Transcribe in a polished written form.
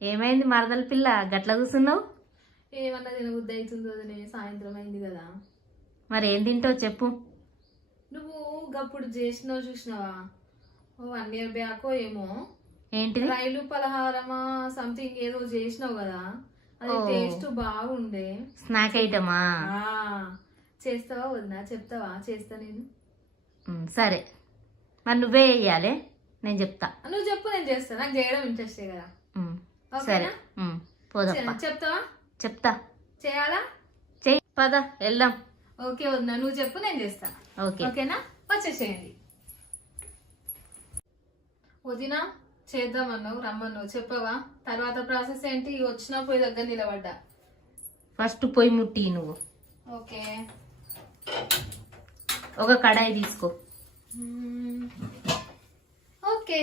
ఏమైంది మరదల పిల్ల గట్ల కూర్చున్నావు? ఏమన్నా తినబుద్ధి అవుతుందో వదినే, సాయంత్రం అయింది కదా. మరి ఏం తింటావు చెప్పు. నువ్వు గప్పుడు చేసినావు చూసినావా, 1 year బ్యాక్ ఏమో, ఏంటిది? రైలు పలహారమా సంథింగ్ ఏదో చేసినావు కదా, అది టేస్ట్ బాగుండే. స్నాక్ ఐటమా? చేస్తావా వదినా? చెప్తావా? చేస్తా నేను. సరే, మరి నువ్వే వేయాలి, నేను చెప్తా. నువ్వు చెప్పు, నేను చేస్తా. నాకు చేయడం ఇంట్రెస్టే కదా. సరే పోదా. చెప్తావా? చెప్తా. చేయాలా? చెయ్యి, పద వెళ్దాం. ఓకే వదినా, నువ్వు చెప్పు, నేను చేస్తా. ఓకేనా? వచ్చేసేయండి. వదినా చేద్దామన్నావు, రమ్మన్నావు, చెప్పవా? తర్వాత ప్రాసెస్ ఏంటి? వచ్చిన పోయి దగ్గర నిలబడ్డా. ఫస్ట్ పొయ్యి ముట్టి నువ్వు. ఓకే. ఒక కడాయి తీసుకో. ఓకే.